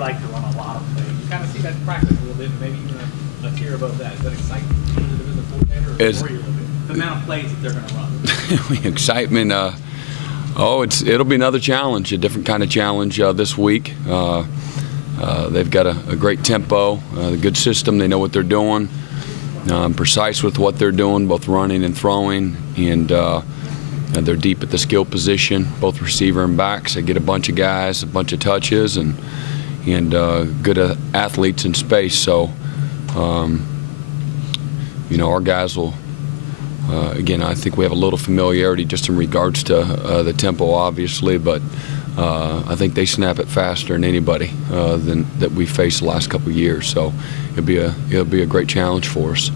like to run a lot of plays. You kind of see that in practice a little bit, maybe even a tier above that. Is that exciting to the division coordinator, or worry a little bit? The amount of plays that they're going to run. Excitement. It'll be another challenge, a different kind of challenge this week. They've got a great tempo, a good system. They know what they're doing, precise with what they're doing, both running and throwing, and they're deep at the skill position, both receiver and backs. They get a bunch of guys, a bunch of touches, and good athletes in space. So, our guys will. Again, I think we have a little familiarity just in regards to the tempo, obviously, but I think they snap it faster than anybody that we faced the last couple of years. So it'll be a great challenge for us.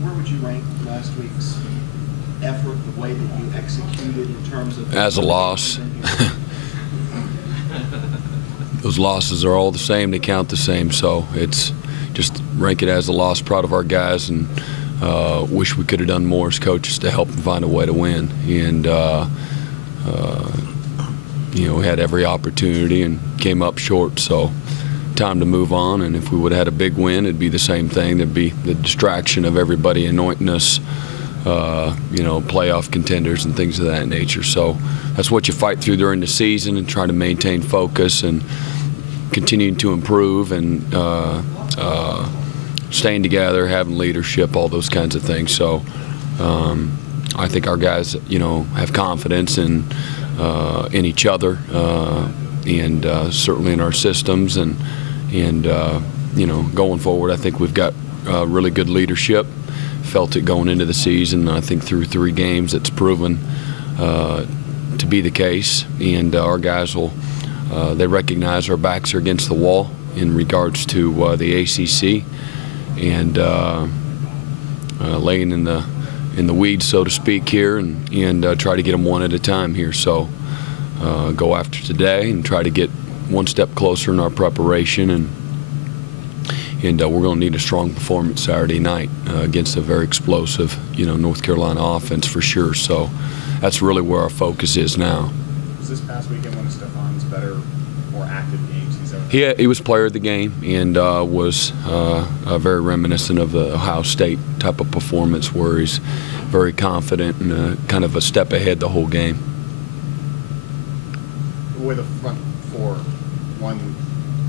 Where would you rank last week's effort, the way that you executed in terms of? As a loss. Those losses are all the same. They count the same. So it's just rank it as a loss. Proud of our guys, and wish we could have done more as coaches to help them find a way to win. And we had every opportunity and came up short. So time to move on. And if we would have had a big win, it'd be the same thing. There'd be the distraction of everybody anointing us, playoff contenders and things of that nature. So that's what you fight through during the season, and try to maintain focus and continuing to improve and staying together, having leadership, all those kinds of things. So I think our guys, have confidence in each other and certainly in our systems, and going forward, I think we've got really good leadership. Felt it going into the season. I think through 3 games, it's proven to be the case, and our guys will. They recognize our backs are against the wall in regards to the ACC, and laying in the weeds, so to speak, here, and try to get them one at a time here. So go after today and try to get one step closer in our preparation, and we're going to need a strong performance Saturday night against a very explosive, North Carolina offense for sure. So that's really where our focus is now. Was this past weekend one of Stefan's better, more active games he's ever had? He was player of the game, and was very reminiscent of the Ohio State type of performance, where he's very confident and kind of a step ahead the whole game. The way the front four won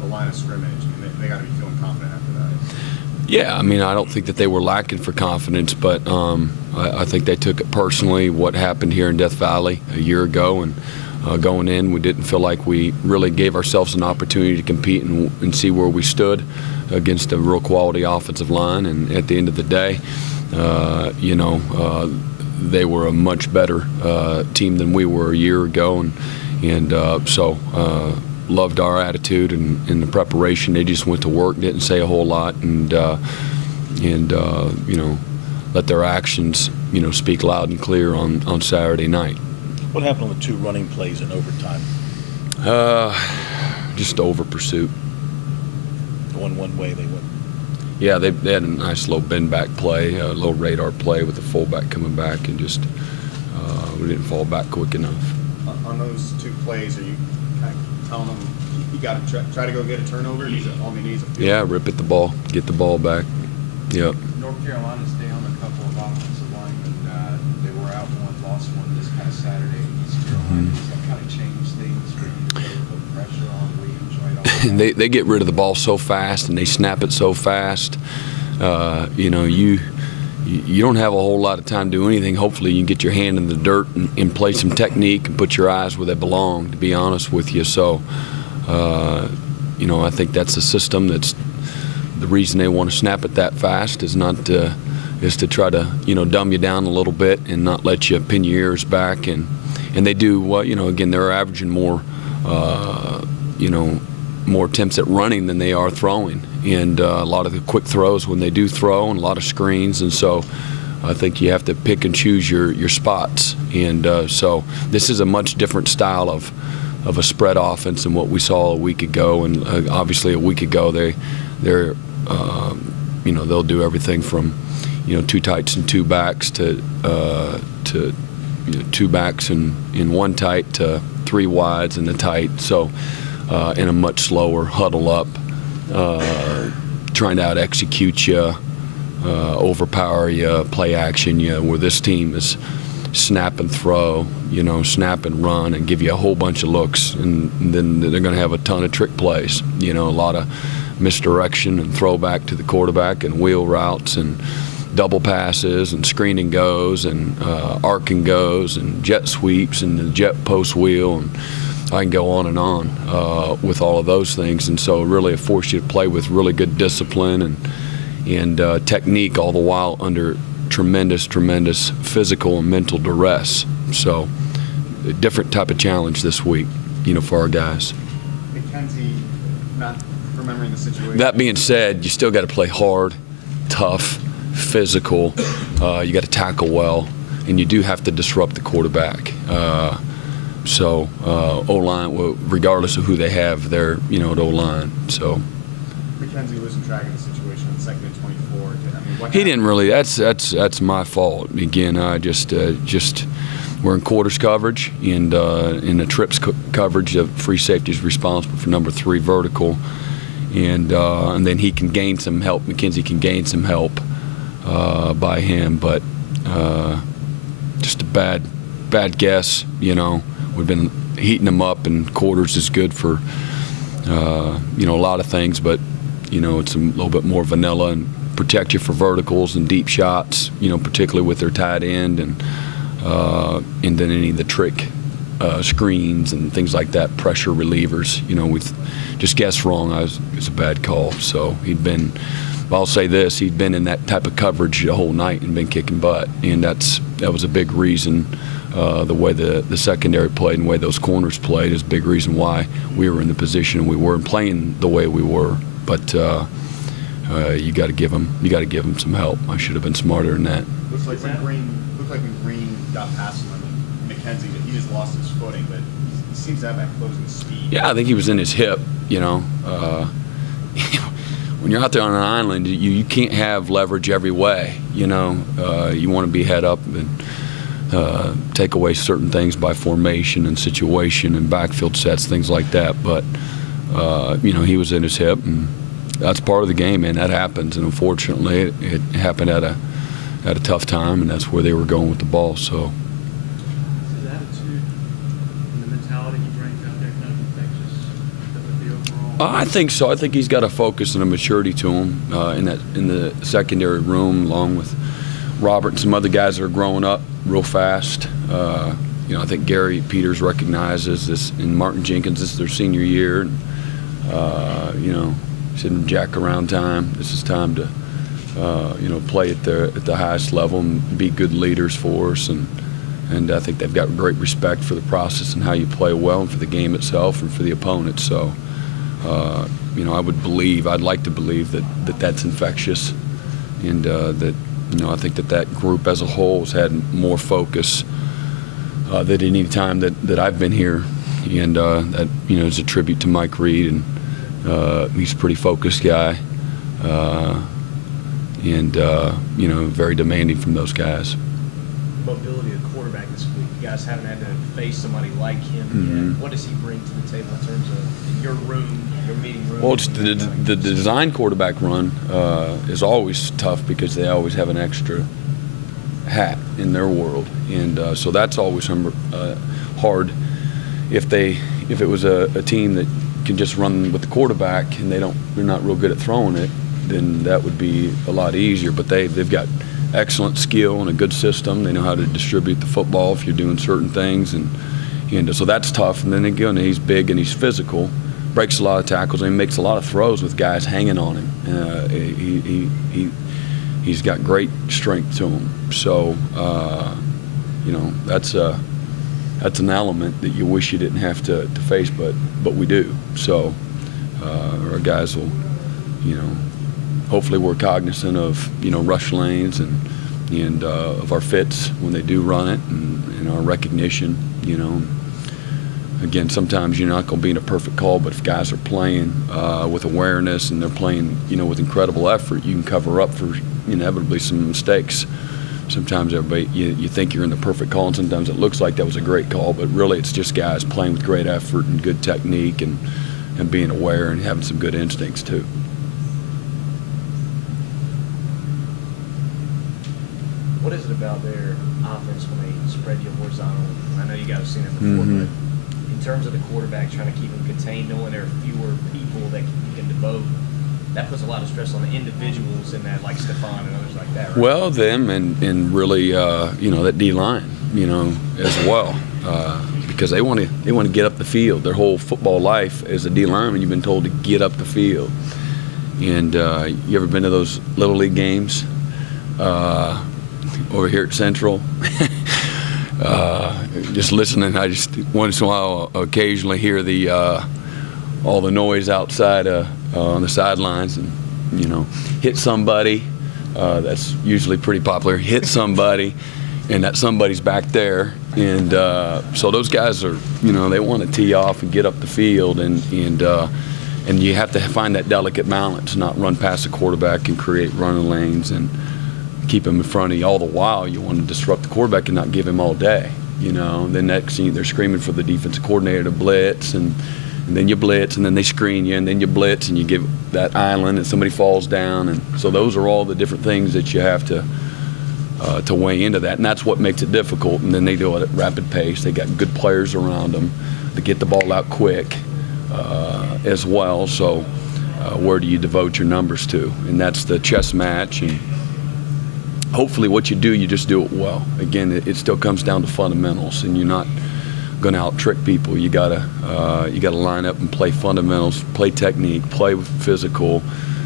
the line of scrimmage, they got to be feeling confident after that. Yeah, I don't think that they were lacking for confidence, but I think they took it personally, what happened here in Death Valley a year ago, and going in, we didn't feel like we really gave ourselves an opportunity to compete and see where we stood against a real quality offensive line. And at the end of the day, they were a much better team than we were a year ago, and so loved our attitude and the preparation. They just went to work, didn't say a whole lot, and let their actions speak loud and clear on Saturday night. What happened on the 2 running plays in overtime? Just over pursuit. Going one way, they went. Yeah, they had a nice little bend back play, a little radar play with the fullback coming back, and just we didn't fall back quick enough. On those 2 plays, are you kind of telling them you got to try to go get a turnover? All he needs a field. Yeah, rip at the ball, get the ball back. Yep. North Carolina's down a couple of offensive linemen. They were out one, lost one this past Saturday in East Carolina. Does that kind of change things for you to put pressure on Williams right off? They get rid of the ball so fast, and they snap it so fast. You don't have a whole lot of time to do anything. Hopefully you can get your hand in the dirt and play some technique and put your eyes where they belong, to be honest with you. So, I think that's a system that's the reason they want to snap it that fast is to try to, dumb you down a little bit and not let you pin your ears back. And they do, again, they're averaging more, more attempts at running than they are throwing. And a lot of the quick throws when they do throw, and a lot of screens. And so I think you have to pick and choose your spots. And so this is a much different style of a spread offense than what we saw a week ago. And obviously a week ago they're they'll do everything from 2 tights and 2 backs to 2 backs and 1 tight to 3 wides and a tight. So in a much slower huddle up, trying to out-execute you, overpower you, play action you, where this team is snap and throw, snap and run and give you a whole bunch of looks, and then they're going to have a ton of trick plays, a lot of misdirection and throwback to the quarterback and wheel routes and double passes and screening goes and arc and goes and jet sweeps and the jet post wheel, and I can go on with all of those things. And so really it forced you to play with really good discipline and technique, all the while under tremendous physical and mental duress. So a different type of challenge this week, for our guys. McKenzie, not remembering the situation. That being said, you still got to play hard, tough, physical. You got to tackle well, and you do have to disrupt the quarterback. So O-line, well, regardless of who they have there, at O-line. So McKenzie losing track of the situation on 2nd and 24. What he didn't really. That's my fault. Again, I just we're in quarters coverage, and in the trips coverage, the free safety is responsible for number 3 vertical, and then he can gain some help. McKenzie can gain some help by him, but just a bad guess. We've been heating him up, and quarters is good for a lot of things, but it's a little bit more vanilla and protect you for verticals and deep shots, particularly with their tight end, and then any of the trick screens and things like that, pressure relievers. We've just guessed wrong. It's a bad call. So I'll say this, he'd been in that type of coverage the whole night and been kicking butt, and that was a big reason. The way the secondary played and the way those corners played is a big reason why we were in the position we were and playing the way we were. But you got to give him some help. I should have been smarter than that. Looks like when Green got past him, McKenzie, that he just lost his footing, but he seems to have that closing speed. Yeah, I think he was in his hip. When you're out there on an island, you can't have leverage every way. You want to be head up and take away certain things by formation and situation and backfield sets, things like that. But he was in his hip, and that's part of the game, man. That happens, and unfortunately, it happened at a tough time, and that's where they were going with the ball. So. His attitude and the mentality he brings out there kind of infectious with the overall. I think so. I think he's got a focus and a maturity to him in the secondary room, along with Robert and some other guys that are growing up real fast. I think Gary Peters recognizes this, and Martin Jenkins, this is their senior year. And, it's in jack around time. This is time to, play at the highest level and be good leaders for us. And I think they've got great respect for the process and how you play well, and for the game itself and for the opponent. So, I'd like to believe that that's infectious, and that. I think that group as a whole has had more focus than any time that I've been here, and that is a tribute to Mike Reed, and he's a pretty focused guy, and very demanding from those guys. Mobility of quarterback this week. You guys haven't had to face somebody like him yet. What does he bring to the table in terms of your room, your meeting room? Well, it's the design quarterback run is always tough because they always have an extra hat in their world, and so that's always hard. If it was a team that can just run with the quarterback and they're not real good at throwing it, then that would be a lot easier. But they've got excellent skill and a good system. They know how to distribute the football if you're doing certain things, and so that's tough. And then again, he's big and he's physical, breaks a lot of tackles, and he makes a lot of throws with guys hanging on him. He's got great strength to him. So that's an element that you wish you didn't have to face, but we do. So our guys will, hopefully we're cognizant of rush lanes and of our fits when they do run it, and our recognition. Again, sometimes you're not going to be in a perfect call, but if guys are playing with awareness and they're playing with incredible effort, you can cover up for inevitably some mistakes. Sometimes you think you're in the perfect call, and sometimes it looks like that was a great call, but really it's just guys playing with great effort and good technique, and and being aware and having some good instincts too. What is it about their offense when they spread you horizontal? I know you guys have seen it before, but in terms of the quarterback trying to keep him contained, knowing there are fewer people that you can devote, that puts a lot of stress on the individuals in that, like Stephon and others like that, right? Well, them and really, you know, that D-line, you know, as well, because they want to get up the field. Their whole football life as a D-lineman, you've been told to get up the field. And you ever been to those Little League games over here at Central? Just listening, I just once in a while occasionally hear the all the noise outside on the sidelines, and you know, hit somebody. That's usually pretty popular. Hit somebody, and that somebody's back there, and so those guys are, you know, they want to tee off and get up the field, and you have to find that delicate balance, not run past the quarterback and create running lanes and keep him in front of you. All the while, you want to disrupt the quarterback and not give him all day. You know, then next thing they're screaming for the defensive coordinator to blitz, and then you blitz, and then they screen you, and then you blitz, and you give that island, and somebody falls down, and so those are all the different things that you have to weigh into that, and that's what makes it difficult. And then they do it at rapid pace. They got good players around them to get the ball out quick as well. So where do you devote your numbers to? And that's the chess match. And hopefully what you do, you just do it well. Again, it still comes down to fundamentals, and you're not going to out-trick people. You gotta line up and play fundamentals, play technique, play physical,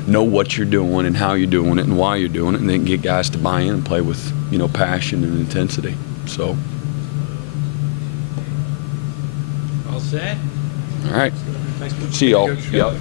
know what you're doing and how you're doing it and why you're doing it, and then get guys to buy in and play with, you know, passion and intensity. So. All set? All right. Thanks, Coach. See y'all. Yep.